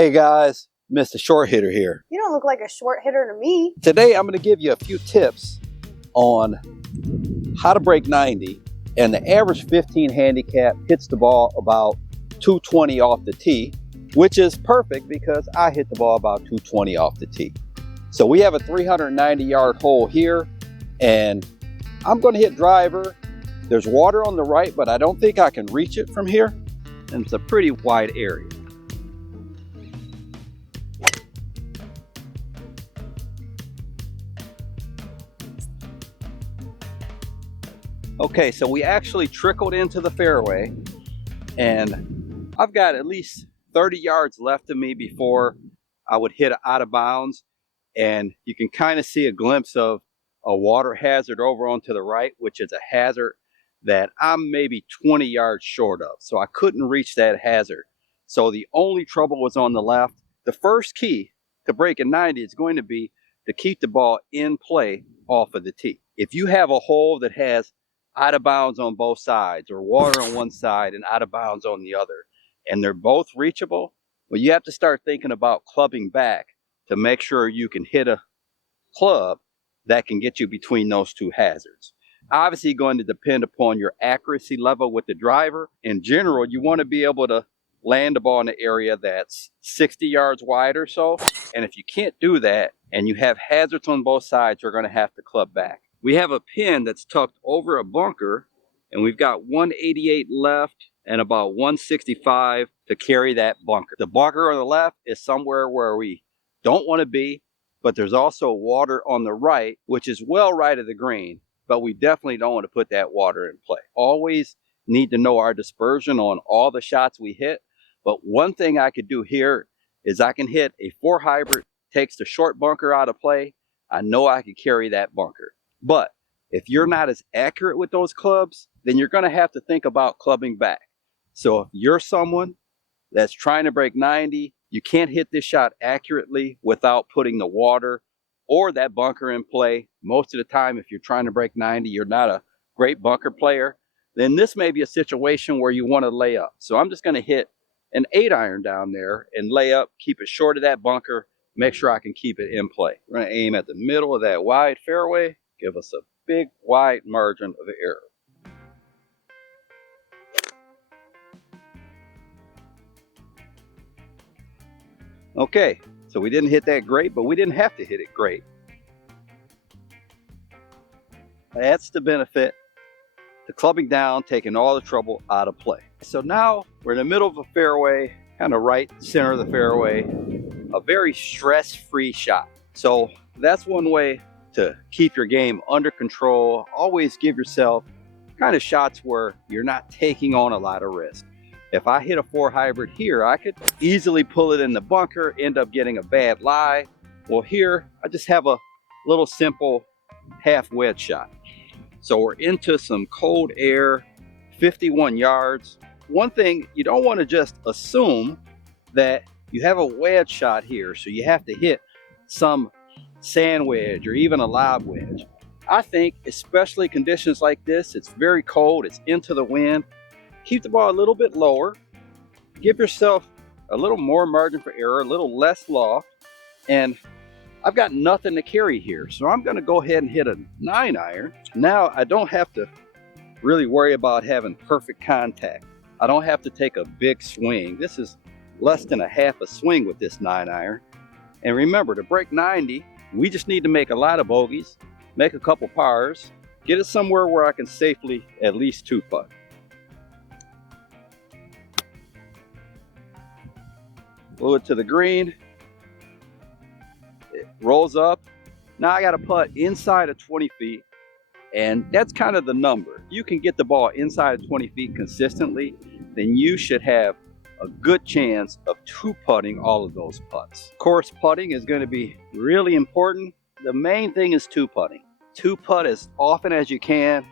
Hey guys, Mr. Short Hitter here. You don't look like a short hitter to me. Today I'm going to give you a few tips on how to break 90, and the average 15 handicap hits the ball about 220 off the tee, which is perfect because I hit the ball about 220 off the tee. So we have a 390-yard hole here, and I'm going to hit driver. There's water on the right, but I don't think I can reach it from here, and it's a pretty wide area. Okay, so we actually trickled into the fairway, and I've got at least 30 yards left of me before I would hit out of bounds, and you can kind of see a glimpse of a water hazard over on to the right, which is a hazard that I'm maybe 20 yards short of, so I couldn't reach that hazard. So the only trouble was on the left. The first key to breaking 90 is going to be to keep the ball in play off of the tee. If you have a hole that has out of bounds on both sides, or water on one side and out of bounds on the other, and they're both reachable, well, you have to start thinking about clubbing back to make sure you can hit a club that can get you between those two hazards. Obviously going to depend upon your accuracy level with the driver. In general, you want to be able to land the ball in an area that's 60 yards wide or so, and if you can't do that and you have hazards on both sides, you're going to have to club back. We have a pin that's tucked over a bunker, and we've got 188 left and about 165 to carry that bunker. The bunker on the left is somewhere where we don't want to be, but there's also water on the right, which is well right of the green, but we definitely don't want to put that water in play. Always need to know our dispersion on all the shots we hit, but one thing I could do here is I can hit a 4 hybrid, takes the short bunker out of play. I know I can carry that bunker. But if you're not as accurate with those clubs, then you're going to have to think about clubbing back. So if you're someone that's trying to break 90, you can't hit this shot accurately without putting the water or that bunker in play. Most of the time, if you're trying to break 90, you're not a great bunker player, then this may be a situation where you want to lay up. So I'm just going to hit an 8-iron down there and lay up, keep it short of that bunker, make sure I can keep it in play. We're going to aim at the middle of that wide fairway. Give us a big wide margin of error. Okay, so we didn't hit that great, but we didn't have to hit it great. That's the benefit to clubbing down, taking all the trouble out of play. So now we're in the middle of a fairway, kind of right center of the fairway, a very stress-free shot. So that's one way to keep your game under control. Always give yourself kind of shots where you're not taking on a lot of risk. If I hit a 4 hybrid here, I could easily pull it in the bunker, end up getting a bad lie. Well, here I just have a little simple half wedge shot. So we're into some cold air, 51 yards. One thing, you don't want to just assume that you have a wedge shot here, so you have to hit some sand wedge or even a lob wedge. I think especially conditions like this, it's very cold, it's into the wind, keep the ball a little bit lower, give yourself a little more margin for error, a little less loft, and I've got nothing to carry here, so I'm going to go ahead and hit a 9-iron. Now I don't have to really worry about having perfect contact. I don't have to take a big swing. This is less than a half a swing with this 9-iron. And remember, to break 90, we just need to make a lot of bogeys, make a couple pars, get it somewhere where I can safely at least 2-putt. Blow it to the green. It rolls up. Now I got to putt inside of 20 feet, and that's kind of the number. You can get the ball inside of 20 feet consistently, then you should have a good chance of 2-putting all of those putts. Of course, putting is going to be really important. The main thing is 2-putting. 2-putt as often as you can.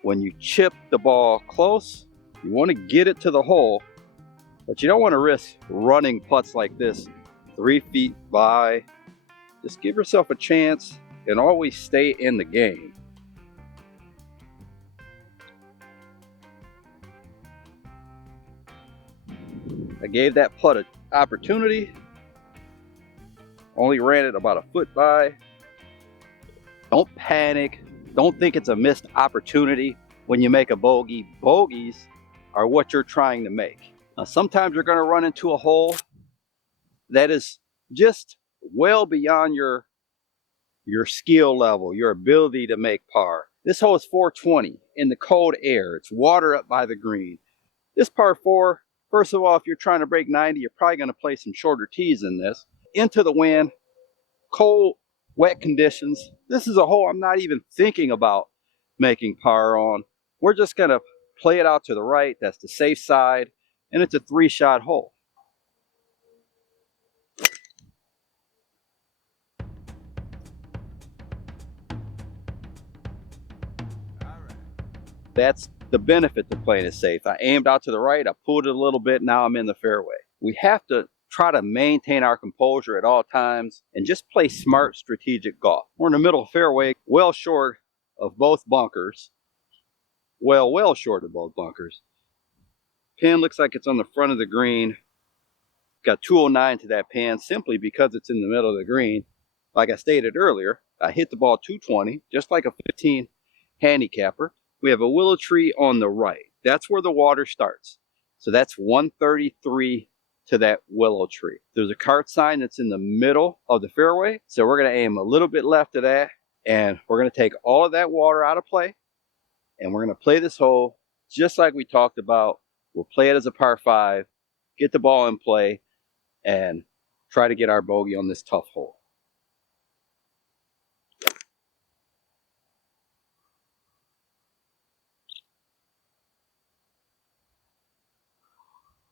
When you chip the ball close, you want to get it to the hole, but you don't want to risk running putts like this 3 feet by. Just give yourself a chance and always stay in the game. I gave that putt an opportunity, Only ran it about a foot by. Don't panic. Don't think it's a missed opportunity when you make a bogey. Bogeys are what you're trying to make. Now, sometimes you're going to run into a hole that is just well beyond your skill level, your ability to make par. This hole is 420 in the cold air. It's water up by the green. This par 4, first of all, if you're trying to break 90, you're probably going to play some shorter tees in this. Into the wind, cold, wet conditions. This is a hole I'm not even thinking about making par on. We're just going to play it out to the right. That's the safe side, and it's a 3-shot hole. That's the benefit to playing it safe. I aimed out to the right, I pulled it a little bit, now I'm in the fairway. We have to try to maintain our composure at all times and just play smart, strategic golf. We're in the middle of the fairway, well short of both bunkers. Well short of both bunkers. Pin looks like it's on the front of the green. Got 209 to that pin simply because it's in the middle of the green. Like I stated earlier, I hit the ball 220, just like a 15 handicapper. We have a willow tree on the right. That's where the water starts. So that's 133 to that willow tree. There's a cart sign that's in the middle of the fairway. So we're going to aim a little bit left of that. And we're going to take all of that water out of play. And we're going to play this hole just like we talked about. We'll play it as a par 5, get the ball in play, and try to get our bogey on this tough hole.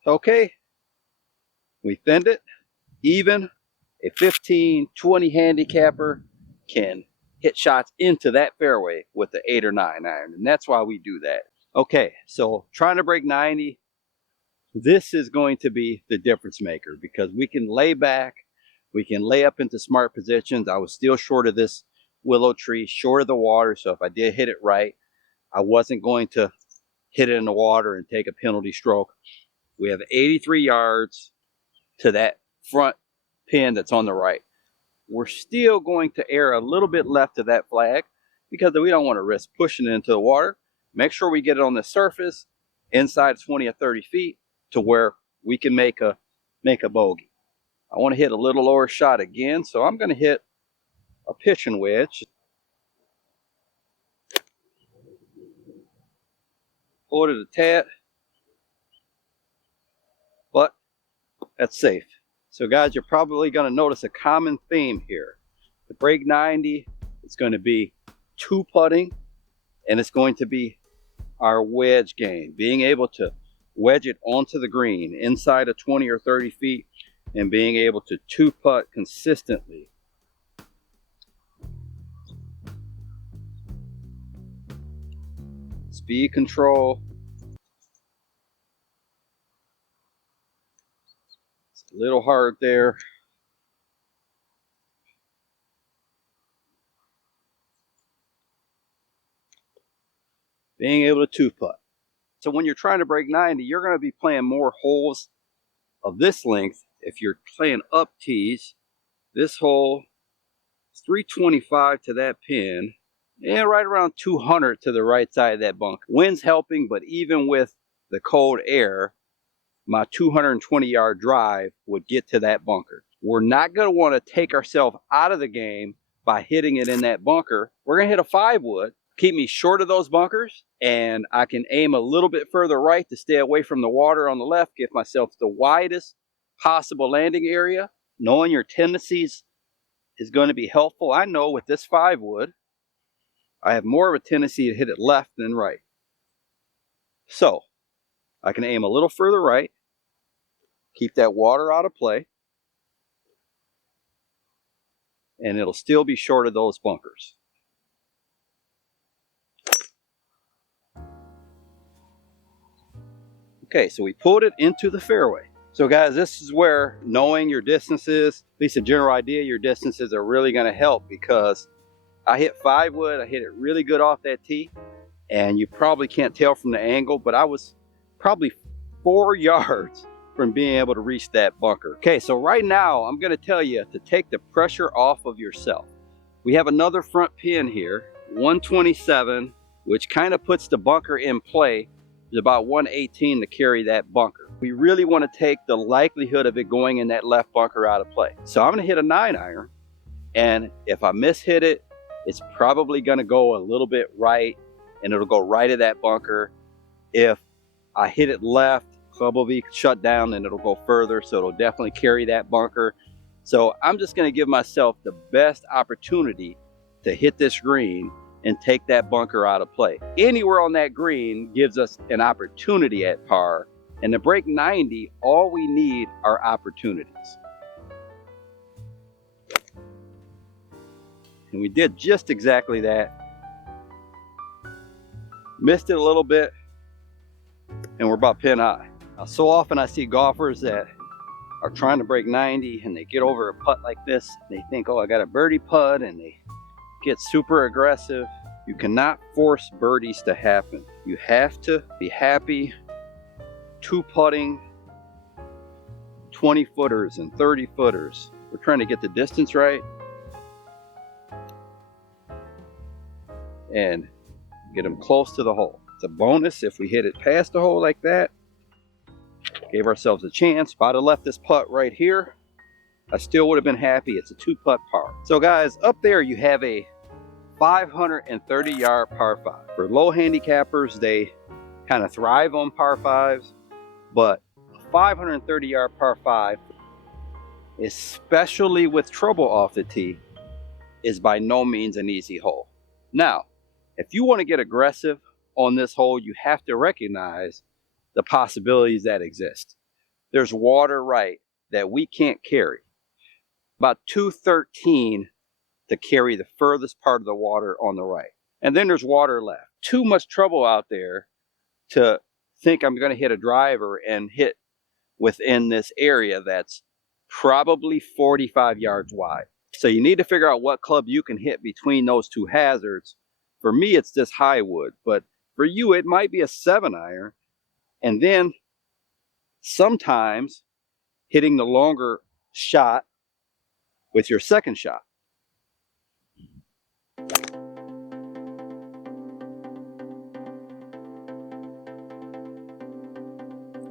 Okay, we thinned it. Even a 15, 20 handicapper can hit shots into that fairway with the 8 or 9 iron, and that's why we do that. Okay, so trying to break 90, this is going to be the difference maker because we can lay back, we can lay up into smart positions. I was still short of this willow tree, short of the water, so if I did hit it right, I wasn't going to hit it in the water and take a penalty stroke. We have 83 yards to that front pin that's on the right. We're still going to err a little bit left of that flag because we don't want to risk pushing it into the water. Make sure we get it on the surface inside 20 or 30 feet to where we can make a bogey. I want to hit a little lower shot again, so I'm going to hit a pitching wedge. Hold it a tad, but that's safe. So guys, you're probably going to notice a common theme here. The break 90, it's going to be 2-putting, and it's going to be our wedge game. Being able to wedge it onto the green inside of 20 or 30 feet and being able to 2-putt consistently. Speed control. It's a little hard there. Being able to 2-putt. So when you're trying to break 90, you're going to be playing more holes of this length. If you're playing up tees, this hole is 325 to that pin, and right around 200 to the right side of that bunker. Wind's helping, but even with the cold air, my 220-yard drive would get to that bunker. We're not going to want to take ourselves out of the game by hitting it in that bunker. We're going to hit a 5-wood, keep me short of those bunkers, and I can aim a little bit further right to stay away from the water on the left, give myself the widest possible landing area. Knowing your tendencies is going to be helpful. I know with this 5-wood, I have more of a tendency to hit it left than right. So I can aim a little further right, keep that water out of play, and it'll still be short of those bunkers. Okay, so we pulled it into the fairway. So guys, this is where knowing your distances, at least a general idea, your distances are really going to help, because I hit 5-wood, I hit it really good off that tee, and you probably can't tell from the angle, but I was probably 4 yards from being able to reach that bunker. Okay, so right now I'm going to tell you to take the pressure off of yourself. We have another front pin here, 127, which kind of puts the bunker in play. There's about 118 to carry that bunker. We really want to take the likelihood of it going in that left bunker out of play. So I'm going to hit a 9-iron, and if I miss-hit it, it's probably going to go a little bit right, and it'll go right at that bunker. If I hit it left, club will be shut down and it'll go further, so it'll definitely carry that bunker. So I'm just going to give myself the best opportunity to hit this green and take that bunker out of play. Anywhere on that green gives us an opportunity at par, and to break 90, all we need are opportunities. And we did just exactly that. Missed it a little bit, and we're about pin high. Now, so often I see golfers that are trying to break 90 and they get over a putt like this. They think, oh, I got a birdie putt, and they get super aggressive. You cannot force birdies to happen. You have to be happy two putting 20 footers and 30 footers. We're trying to get the distance right and get them close to the hole. It's a bonus if we hit it past the hole like that. Gave ourselves a chance. If I'd have left this putt right here, I still would have been happy. It's a 2-putt par. So guys, up there you have a 530-yard par 5. For low handicappers, they kind of thrive on par 5s, but a 530-yard par 5, especially with trouble off the tee, is by no means an easy hole. Now, if you want to get aggressive on this hole, you have to recognize the possibilities that exist. There's water right that we can't carry. About 213 to carry the furthest part of the water on the right. And then there's water left. Too much trouble out there to think I'm going to hit a driver and hit within this area that's probably 45 yards wide. So you need to figure out what club you can hit between those two hazards. For me, it's this high wood, but for you, it might be a 7-iron. And then sometimes hitting the longer shot with your second shot.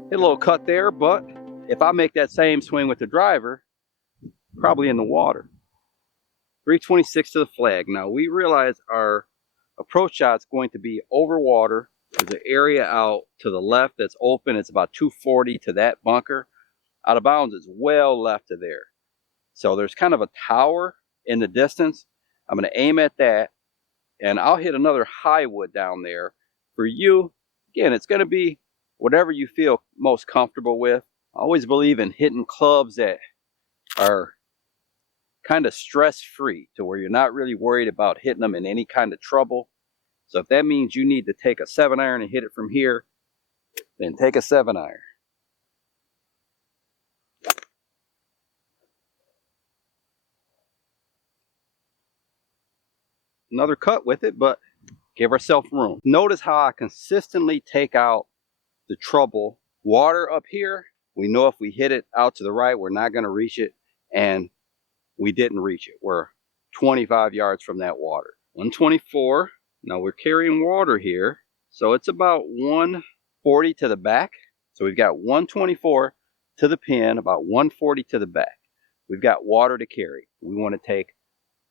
Hit a little cut there, but if I make that same swing with the driver, probably in the water. 326 to the flag. Now we realize our approach shot's going to be over water. There's an area out to the left that's open. It's about 240 to that bunker. Out of bounds is well left of there. So there's kind of a tower in the distance. I'm going to aim at that, and I'll hit another high wood down there. For you, again, it's going to be whatever you feel most comfortable with. I always believe in hitting clubs that are kind of stress-free, to where you're not really worried about hitting them in any kind of trouble. So if that means you need to take a 7-iron and hit it from here, then take a 7-iron. Another cut with it, but give ourselves room. Notice how I consistently take out the trouble. Water up here, we know if we hit it out to the right, we're not going to reach it, and we didn't reach it. We're 25 yards from that water. 124. Now we're carrying water here, so it's about 140 to the back. So we've got 124 to the pin, about 140 to the back. We've got water to carry. We want to take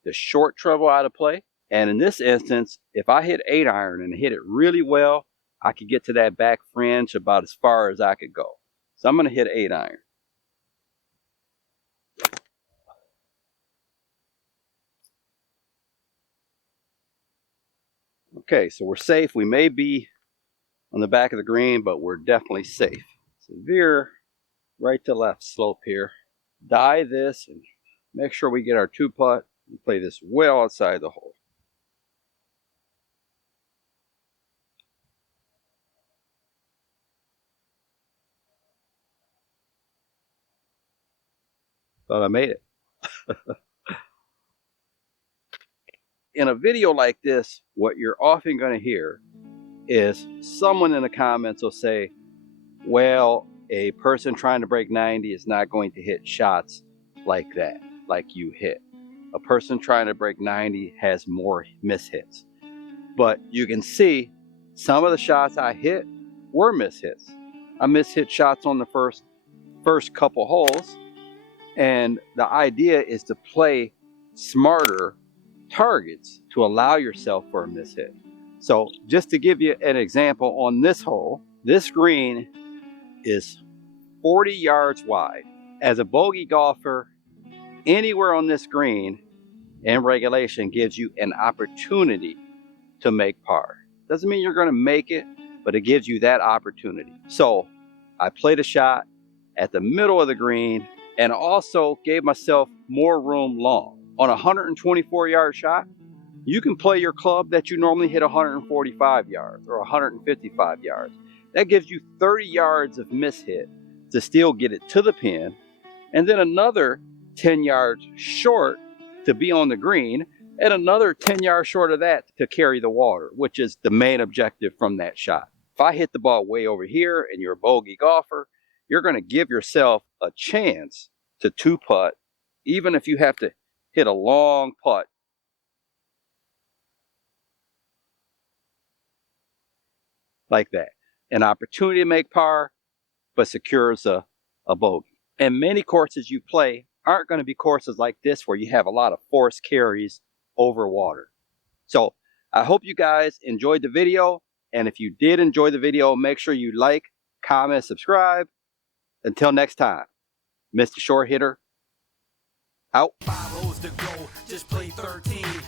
the short trouble out of play. And in this instance, if I hit 8-iron and hit it really well, I could get to that back fringe about as far as I could go. So I'm going to hit 8-iron. Okay, so we're safe. We may be on the back of the green, but we're definitely safe. So veer right to left slope here. Die this and make sure we get our 2-putt and play this well outside the hole. Thought I made it. In a video like this, what you're often going to hear is someone in the comments will say, well, A person trying to break 90 is not going to hit shots like that, like you hit. A person trying to break 90 has more mishits. But you can see some of the shots I hit were mishits. I mishit shots on the first couple holes, and the idea is to play smarter targets to allow yourself for a mishit. So just to give you an example, on this hole, this green is 40 yards wide. As a bogey golfer, anywhere on this green in regulation gives you an opportunity to make par. Doesn't mean you're going to make it, but it gives you that opportunity. So I played a shot at the middle of the green and also gave myself more room long. On a 124 yard shot, you can play your club that you normally hit 145 yards or 155 yards. That gives you 30 yards of mishit to still get it to the pin, and then another 10 yards short to be on the green, and another 10 yards short of that to carry the water, which is the main objective from that shot. If I hit the ball way over here and you're a bogey golfer, you're going to give yourself a chance to two putt, even if you have to hit a long putt. Like that. An opportunity to make par, but secures a bogey. And many courses you play aren't going to be courses like this where you have a lot of forced carries over water. So I hope you guys enjoyed the video. And if you did enjoy the video, make sure you like, comment, subscribe. Until next time, Mr. Short Hitter, out. 5 holes to go, just play 13.